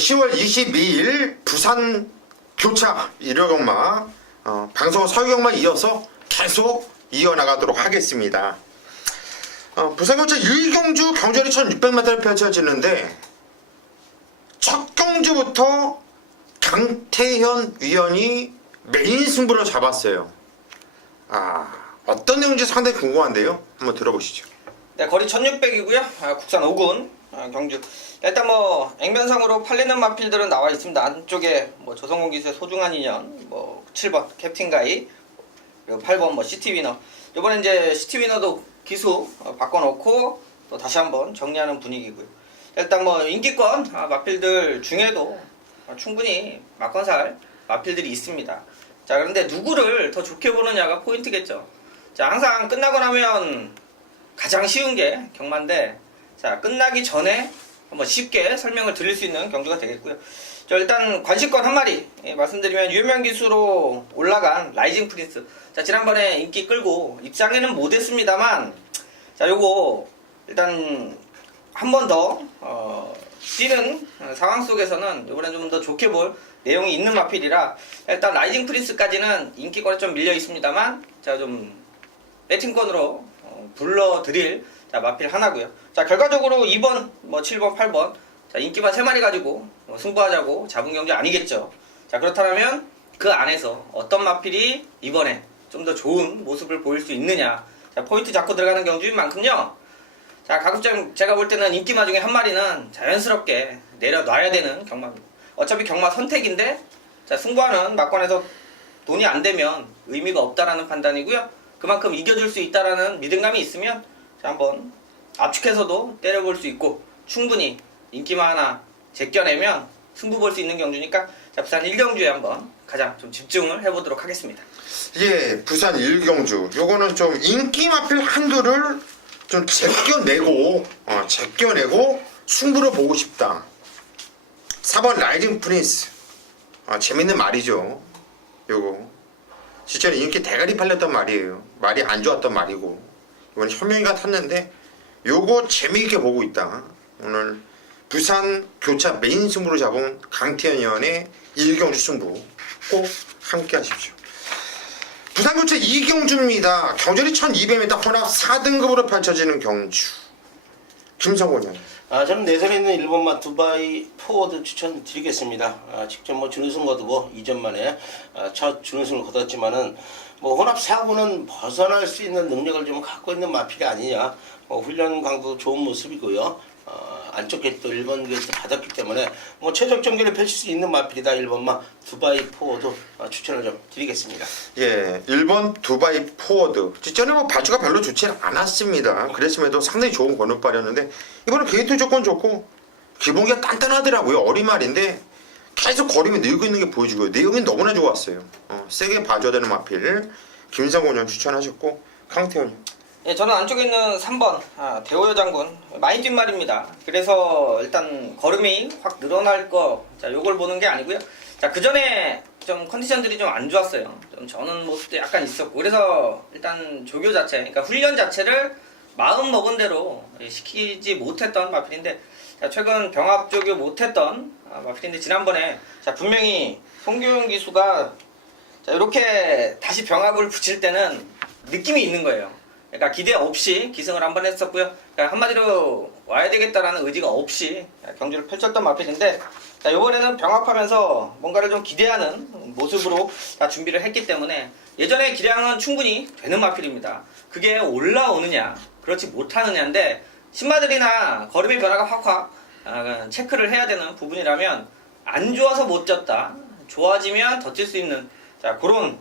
10월 22일 부산 교차 일요경마 방송은 서유경마 이어서 계속 이어나가도록 하겠습니다. 부산 교차 1경주 경전이 1600m를 펼쳐지는데 첫 경주부터 강태현 위원이 메인 승부를 잡았어요. 어떤 내용인지 상당히 궁금한데요. 한번 들어보시죠. 네, 거리 1600이고요. 국산 5군 경주. 일단 뭐 액면상으로 팔리는 마필들은 나와 있습니다. 안쪽에 뭐 조성공 기수의 소중한 인연, 뭐 7번 캡틴 가이, 그리고 8번 뭐 시티 위너. 이번에 이제 시티 위너도 기수 바꿔놓고 또 다시 한번 정리하는 분위기고요. 일단 뭐 인기권 마필들 중에도 충분히 막건살 마필들이 있습니다. 자, 그런데 누구를 더 좋게 보느냐가 포인트겠죠. 자, 항상 끝나고 나면 가장 쉬운 게 경마인데, 자, 끝나기 전에 한번 쉽게 설명을 드릴 수 있는 경주가 되겠고요. 자, 일단 관심권 한 마리 말씀드리면 유명 기수로 올라간 라이징 프린스. 자, 지난번에 인기 끌고 입상에는 못했습니다만, 자, 요거 일단 한 번 더 뛰는 상황 속에서는 이번엔 좀 더 좋게 볼 내용이 있는 마필이라 일단 라이징 프린스까지는 인기권에 좀 밀려 있습니다만, 자, 좀 배팅권으로 불러드릴 마필 하나고요. 자, 결과적으로 2번, 뭐 7번, 8번 자, 인기만 3마리 가지고 승부하자고 잡은 경기 아니겠죠. 자, 그렇다면 그 안에서 어떤 마필이 이번에 좀 더 좋은 모습을 보일 수 있느냐, 자, 포인트 잡고 들어가는 경주인 만큼요. 자, 가급적 제가 볼 때는 인기마 중에 한 마리는 자연스럽게 내려놔야 되는 경마입니다. 어차피 경마 선택인데, 자, 승부하는 막관에서 돈이 안 되면 의미가 없다라는 판단이고요. 그만큼 이겨줄 수 있다라는 믿음감이 있으면, 자, 한번 압축해서도 때려볼 수 있고 충분히 인기마 하나 제껴내면 승부 볼 수 있는 경주니까, 자, 부산 1경주에 한번 가장 좀 집중을 해보도록 하겠습니다. 예, 부산 1경주 요거는 좀 인기 마필 한두를 좀 제껴내고 승부를 보고 싶다. 4번 라이징 프린스, 재밌는 말이죠. 요거 실제로 인기 대가리 팔렸던 말이에요. 말이 안 좋았던 말이고, 이번에 현명이가 탔는데 요거 재미있게 보고 있다. 오늘 부산 교차 메인 승부로 잡은 강태현 의원의 1경주 승부 꼭 함께 하십시오. 부산 교차 2경주입니다. 경전이 1200m 혼합 4등급으로 펼쳐지는 경주. 김성곤 의원. 저는 내선에 있는 1번마 두바이 포워드 추천드리겠습니다. 직접 뭐 준우승 거두고 2전 만에 첫 준우승을 거뒀지만은 뭐 혼합 4구는 벗어날 수 있는 능력을 좀 갖고 있는 마필이 아니냐. 훈련 강도 좋은 모습이고요. 안쪽 게이트 1번 게이트 받았기 때문에 뭐 최적 전개를 펼칠 수 있는 마필이다. 1번마 두바이 포워드 추천을 좀 드리겠습니다. 예, 1번 두바이 포워드. 직전에 뭐 바주가 별로 좋지 않았습니다. 그랬음에도 상당히 좋은 번호빨이었는데 이번에 게이트 조건 좋고 기본기가 단단하더라고요. 어린 말인데 계속 거리면 늘고 있는 게 보여주고요. 내용이 너무나 좋았어요. 세게 봐줘야 되는 마필 김성곤 형 추천하셨고, 강태현 형. 예, 저는 안쪽에 있는 3번 대호여 장군 많이 뛴 말입니다. 그래서 일단 걸음이 확 늘어날 거, 자, 요걸 보는 게 아니고요. 자, 그 전에 좀 컨디션들이 좀 안 좋았어요. 좀 저는 모습도 약간 있었고, 그래서 일단 조교 자체, 그러니까 훈련 자체를 마음 먹은 대로 시키지 못했던 마필인데, 자, 최근 병합 조교 못했던 마필인데, 지난번에 자, 분명히 송교용 기수가 자, 이렇게 다시 병합을 붙일 때는 느낌이 있는 거예요. 그러니까 기대 없이 기승을 한번 했었고요. 그러니까 한마디로 와야 되겠다라는 의지가 없이 경주를 펼쳤던 마필인데, 자, 이번에는 병합하면서 뭔가를 좀 기대하는 모습으로 다 준비를 했기 때문에 예전의 기량은 충분히 되는 마필입니다. 그게 올라오느냐 그렇지 못하느냐인데, 신마들이나 걸음의 변화가 확 체크를 해야 되는 부분이라면, 안 좋아서 못 졌다, 좋아지면 더 뛸 수 있는, 자, 그런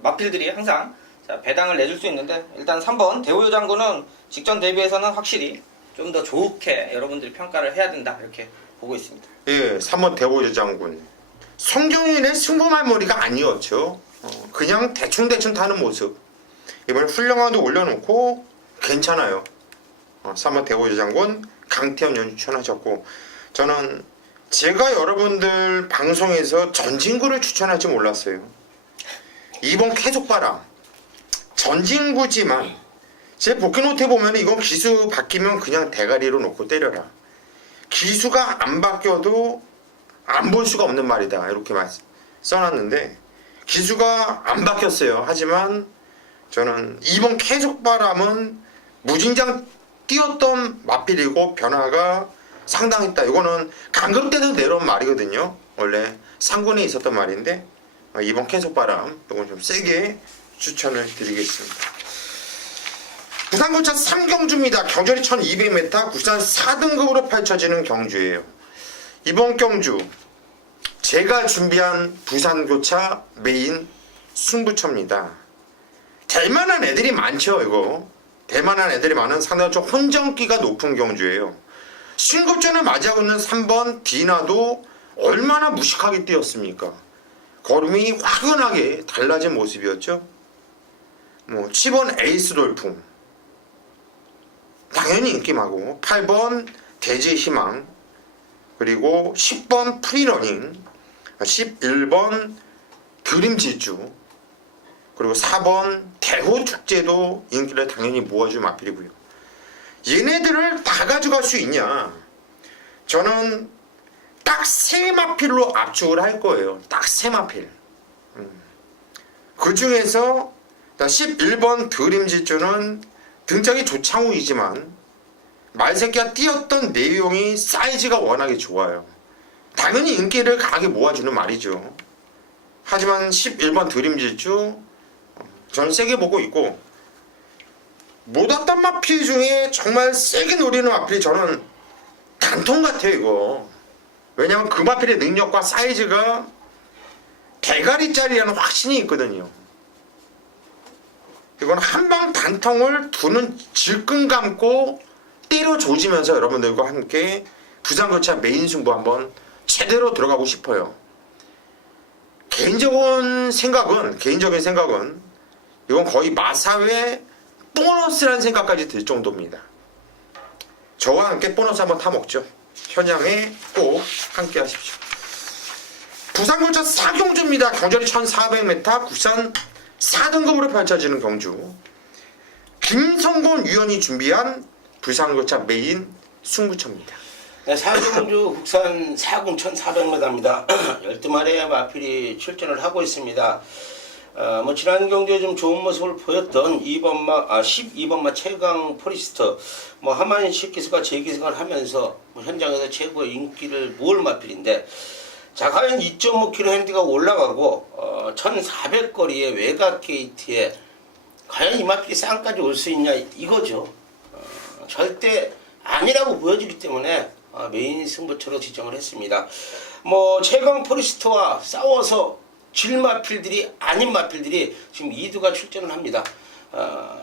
마필들이 항상 자, 배당을 내줄 수 있는데, 일단 3번 대호여 장군은 직전 대비해서는 확실히 좀 더 좋게 여러분들이 평가를 해야 된다, 이렇게 보고 있습니다. 예, 3번 대호여 장군. 성경인의 승부말머리가 아니었죠. 그냥 대충 타는 모습. 이번에 훌륭한도 올려놓고 괜찮아요. 3번 대호여 장군 강태현 연 추천하셨고, 저는 제가 여러분들 방송에서 전진구를 추천할지 몰랐어요. 2번 쾌속바람. 전진구지만 제 복귀 노트에 보면 이건 기수 바뀌면 그냥 대가리로 놓고 때려라. 기수가 안 바뀌어도 안 볼 수가 없는 말이다. 이렇게 써놨는데 기수가 안 바뀌었어요. 하지만 저는 이번 계속바람은 무진장 뛰었던 마필이고 변화가 상당했다. 이거는 강급대에서 내려온 말이거든요. 원래 상군에 있었던 말인데 이번 계속바람 이건 좀 세게 추천을 드리겠습니다. 부산고차 3경주입니다. 경절이 1200m, 국산 4등급으로 펼쳐지는 경주예요. 이번 경주 제가 준비한 부산교차 메인 승부처입니다. 될만한 애들이 많죠. 이거 될만한 애들이 많은 상당히 좀 혼전기가 높은 경주예요. 신급전을 맞이하고 있는 3번 디나도 얼마나 무식하게 뛰었습니까? 걸음이 화끈하게 달라진 모습이었죠. 7번 에이스 돌풍 당연히 인기마고, 8번 대지의 희망, 그리고 10번 프리러닝, 11번 드림 질주, 그리고 4번 대호축제도 인기를 당연히 모아줄 마필이고요. 얘네들을 다 가져갈 수 있냐? 저는 딱 3마필로 압축을 할 거예요. 딱 3마필. 그 중에서 11번 드림 질주는 등짝이 조창욱이지만 말새끼가 뛰었던 내용이 사이즈가 워낙에 좋아요. 당연히 인기를 강하게 모아주는 말이죠. 하지만 11번 드림질주 저는 세게 보고 있고, 못 왔던 마필 중에 정말 세게 노리는 마필이 저는 단통 같아요. 이거 왜냐면 그 마필의 능력과 사이즈가 대가리짜리라는 확신이 있거든요. 이건 한방 단통을 두 눈 질끈 감고 때려 조지면서 여러분들과 함께 부산교차 메인 승부 한번 제대로 들어가고 싶어요. 개인적인 생각은 이건 거의 마사회 보너스라는 생각까지 들 정도입니다. 저와 함께 보너스 한번 타먹죠. 현장에 꼭 함께 하십시오. 부산교차 4경주입니다. 경절이 1400m, 국산 4등급으로 펼쳐지는 경주. 김성곤 위원이 준비한 부산교차 메인 승부처입니다. 네, 4경주 국산 4군 1400m입니다. 12마리의 마필이 출전을 하고 있습니다. 지난 경주에 좀 좋은 모습을 보였던 12번마 최강 포리스트, 하만식 기수가 재기승을 하면서 현장에서 최고의 인기를 모을 마필인데, 자, 과연 2.5km 핸디가 올라가고 1400거리의 외곽 게이트에 과연 이 마필이 쌍까지 올 수 있냐 이거죠. 절대 아니라고 보여지기 때문에 메인 승부처로 지정을 했습니다. 최강 포리스트와 싸워서 질 마필들이 아닌 마필들이 지금 2두가 출전을 합니다.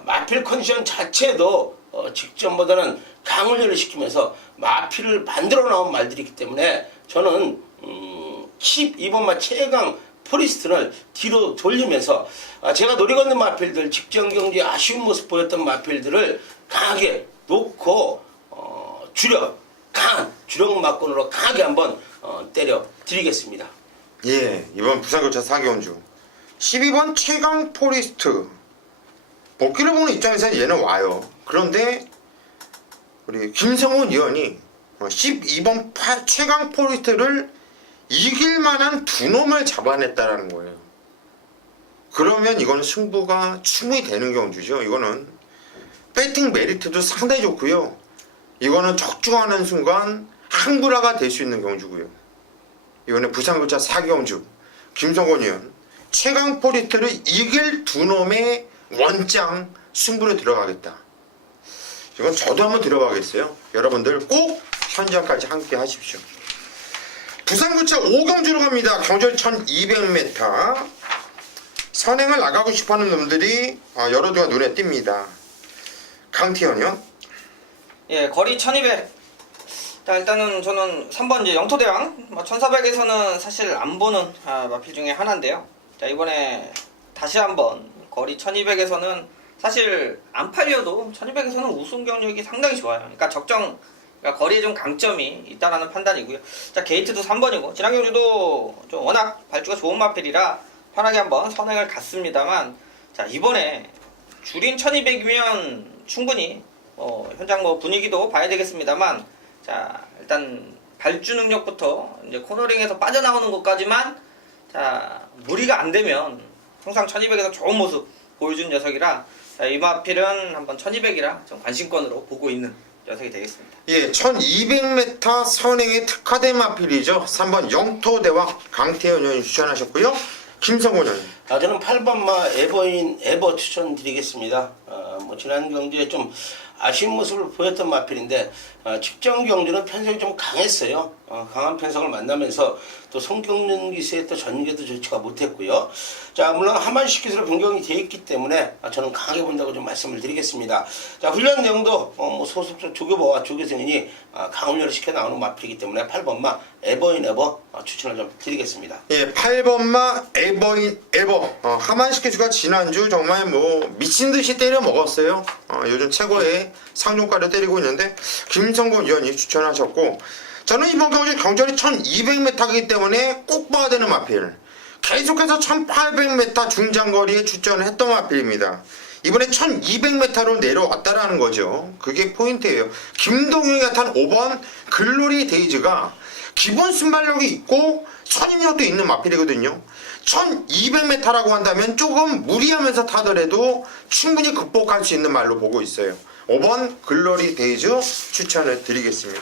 마필 컨디션 자체도 직전보다는 강훈련을 시키면서 마필을 만들어 나온 말들이기 때문에 저는 12번마 최강 포리스트를 뒤로 돌리면서 제가 노리고 있는 마필들, 직전 경기에 아쉬운 모습 보였던 마필들을 강하게 놓고 강한 주력 막건으로 강하게 한번 때려 드리겠습니다. 예, 이번 부산교차 4경주 12번 최강 포리스트 복귀를 보는 입장에서는 얘는 와요. 그런데 우리 김성훈 의원이 12번 최강 포리스트를 이길 만한 두 놈을 잡아냈다라는 거예요. 그러면 이거는 승부가 충분히 되는 경주죠. 이거는 배팅 메리트도 상당히 좋고요. 이거는 적중하는 순간 항구라가 될 수 있는 경주고요. 이번에 부산교차 4경주 김성곤 의원 최강 포리스트를 이길 두 놈의 원장 승부로 들어가겠다. 이건 저도 한번 들어가겠어요. 여러분들 꼭 현장까지 함께 하십시오. 부산교차 5경주로 갑니다. 경절 1200m. 선행을 나가고 싶어하는 놈들이 여러 두가 눈에 띕니다. 강태현이요? 예, 거리 1200. 자, 일단은 저는 3번 이제 영토대왕 1400에서는 사실 안 보는 마필 중에 하나인데요. 자, 이번에 다시 한번 거리 1200에서는 사실 안 팔려도 1200에서는 우승 경력이 상당히 좋아요. 그러니까 그러니까 거리에 좀 강점이 있다라는 판단이고요. 자, 게이트도 3번이고 지난 경주도 좀 워낙 발주가 좋은 마필이라 편하게 한번 선행을 갔습니다만, 자, 이번에 줄인 1200이면 충분히 현장 분위기도 봐야 되겠습니다만, 자, 일단 발주 능력부터 이제 코너링에서 빠져나오는 것까지만 자 무리가 안 되면 항상 1200에서 좋은 모습 보여준 녀석이라 자, 이 마필은 한번 1200이라 좀 관심권으로 보고 있는 녀석이 되겠습니다. 예, 1200m 선행에 특화된 마필이죠. 3번 영토대왕 강태현 의원이 추천하셨고요. 김성곤 의원. 저는 8번마 에버인 에버 추천드리겠습니다. 뭐 지난 경기에 좀 아쉬운 모습을 보였던 마필인데 측정 경주는 편성이 좀 강했어요. 강한 편성을 만나면서 또 송경륜 기수의 또 전개도 좋지가 못했고요. 자, 물론 하만식 기수로 변경이 되어 있기 때문에 저는 강하게 본다고 좀 말씀을 드리겠습니다. 자, 훈련 내용도 뭐 소속조 조교보와 조교생이 강훈련을 시켜 나오는 마필이기 때문에 8번마 에버인 에버 추천을 좀 드리겠습니다. 예, 8번마 에버인 에버. 하만식 기수가 지난주 정말 뭐 미친 듯이 때려 먹었어요. 요즘 최고의 상종가를 때리고 있는데 김성곤 의원이 추천하셨고, 저는 이번 경전이 1200m이기 때문에 꼭 봐야 되는 마필. 계속해서 1800m 중장거리에 출전을 했던 마필입니다. 이번에 1200m로 내려왔다라는 거죠. 그게 포인트예요. 김동영이 탄 5번 글로리 데이즈가 기본 순발력이 있고 선임력도 있는 마필이거든요. 1200m라고 한다면 조금 무리하면서 타더라도 충분히 극복할 수 있는 말로 보고 있어요. 5번 글로리 데이즈 추천을 드리겠습니다.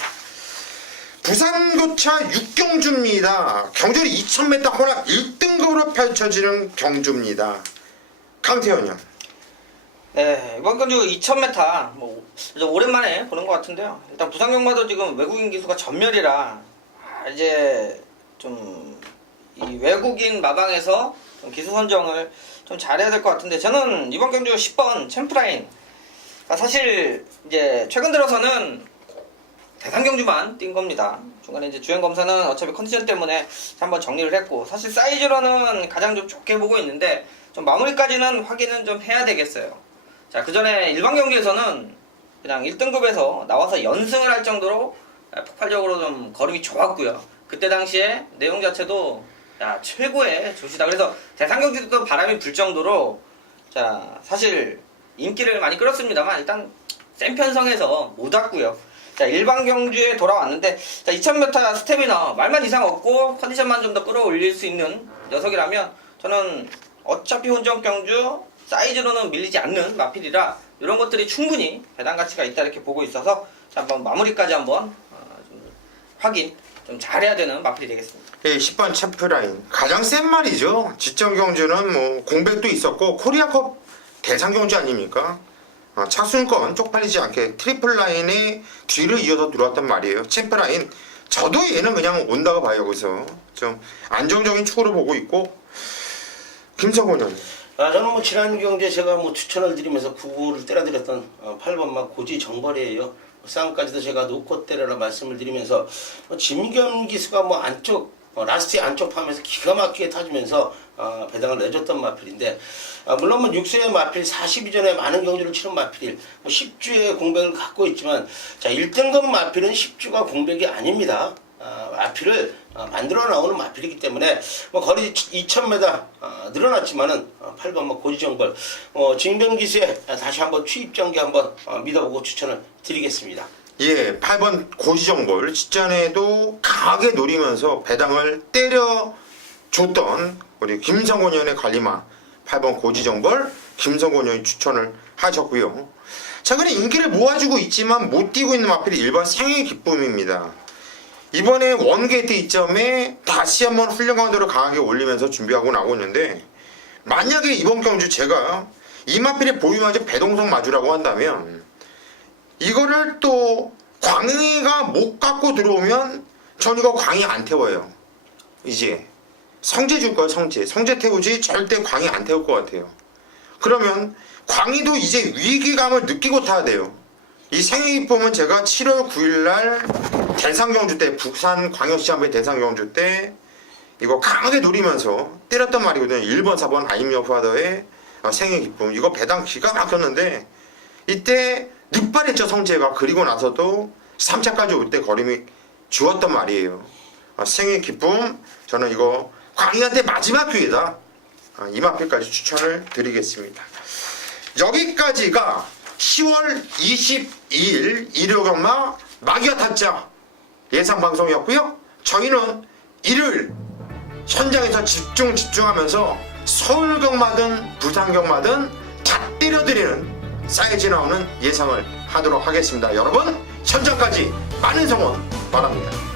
부산고차 6경주입니다. 경주는 2000m 혼합 1등급으로 펼쳐지는 경주입니다. 강태현이요. 네, 이번 경주 2000m 뭐 오랜만에 보는 것 같은데요. 일단 부산 경마도 지금 외국인 기수가 전멸이라 이제 좀 이 외국인 마방에서 좀 기수 선정을 좀 잘해야 될 것 같은데, 저는 이번 경주 10번 챔프라인, 사실 이제 최근 들어서는 대상 경주만 뛴 겁니다. 중간에 이제 주행 검사는 어차피 컨디션 때문에 한번 정리를 했고, 사실 사이즈로는 가장 좀 좋게 보고 있는데 좀 마무리까지는 확인은 좀 해야 되겠어요. 자, 그 전에 일반 경기에서는 그냥 1등급에서 나와서 연승을 할 정도로 폭발적으로 좀 걸음이 좋았고요. 그때 당시에 내용 자체도 자, 최고의 조시다. 그래서 대상 경기도 바람이 불 정도로 자, 사실 인기를 많이 끌었습니다만 일단 센 편성에서 못 왔고요. 자, 일반 경주에 돌아왔는데, 자, 2000m 스태미너 말만 이상 없고 컨디션만 좀 더 끌어올릴 수 있는 녀석이라면 저는 어차피 혼전 경주 사이즈로는 밀리지 않는 마필이라 이런 것들이 충분히 배당 가치가 있다 이렇게 보고 있어서 자, 한번 마무리까지 한번 좀 확인 좀 잘해야 되는 마필이 되겠습니다. 예, 10번 챔프라인 가장 센 말이죠. 지점 경주는 뭐 공백도 있었고 코리아컵 대상 경주 아닙니까? 차순권 쪽팔리지 않게 트리플 라인에 뒤를 이어서 들어왔단 말이에요. 챔프라인 저도 얘는 그냥 온다고 봐요. 여기서 좀 안정적인 축으로 보고 있고. 김성곤은 저는 뭐 지난 경주에 제가 뭐 추천을 드리면서 9구를 때려드렸던 8번마 고지 정벌이에요. 쌍까지도 제가 놓고 때려라 말씀을 드리면서 진겸 기수가 뭐 안쪽 라스트 안쪽 파면서 기가 막히게 타주면서 배당을 내줬던 마필인데, 물론 뭐 6세의 마필 42전에 많은 경주를 치른 마필 뭐 10주의 공백을 갖고 있지만, 자 1등급 마필은 10주가 공백이 아닙니다. 마필을 만들어 나오는 마필이기 때문에 뭐 거리 2000m 늘어났지만은 8번 고지정벌 진병 기수에 다시 한번 추입 전개 한번 믿어보고 추천을 드리겠습니다. 예, 8번 고지정벌 직전에도 강하게 노리면서 배당을 때려줬던 우리 김성곤 의원의 관리마 8번 고지정벌 김성곤 의원이 추천을 하셨고요. 최근에 인기를 모아주고 있지만 못 뛰고 있는 마필이 1번 생의 기쁨입니다. 이번에 원게이트 이점에 다시 한번 훈련 강도를 강하게 올리면서 준비하고 나오고 있는데, 만약에 이번 경주 제가 이 마필의 보유마저 배동성 마주라고 한다면 이거를 또 광희가 못 갖고 들어오면 전 이거 광희 안 태워요. 이제 성재 줄 거예요. 성재 태우지 절대 광희 안 태울 것 같아요. 그러면 광희도 이제 위기감을 느끼고 타야 돼요. 이 생의 기쁨은 제가 7월 9일날 대상경주 때, 부산광역시장배 대상경주 때 이거 강하게 노리면서 때렸던 말이거든요. 1번 4번 아임여 파더의 생의 기쁨, 이거 배당 기가 막혔는데 이때 늑발했죠 성재가. 그리고 나서도 3차까지 올 때 걸음이 죽었단 말이에요. 생의 기쁨 저는 이거 광희한테 마지막 기회다. 이 마필까지 추천을 드리겠습니다. 여기까지가 10월 22일 일요경마 마기와 타짜 예상 방송이었고요. 저희는 일요일 현장에서 집중하면서 서울 경마든 부산 경마든 다 때려드리는 사이즈 나오는 예상을 하도록 하겠습니다. 여러분 현장까지 많은 성원 바랍니다.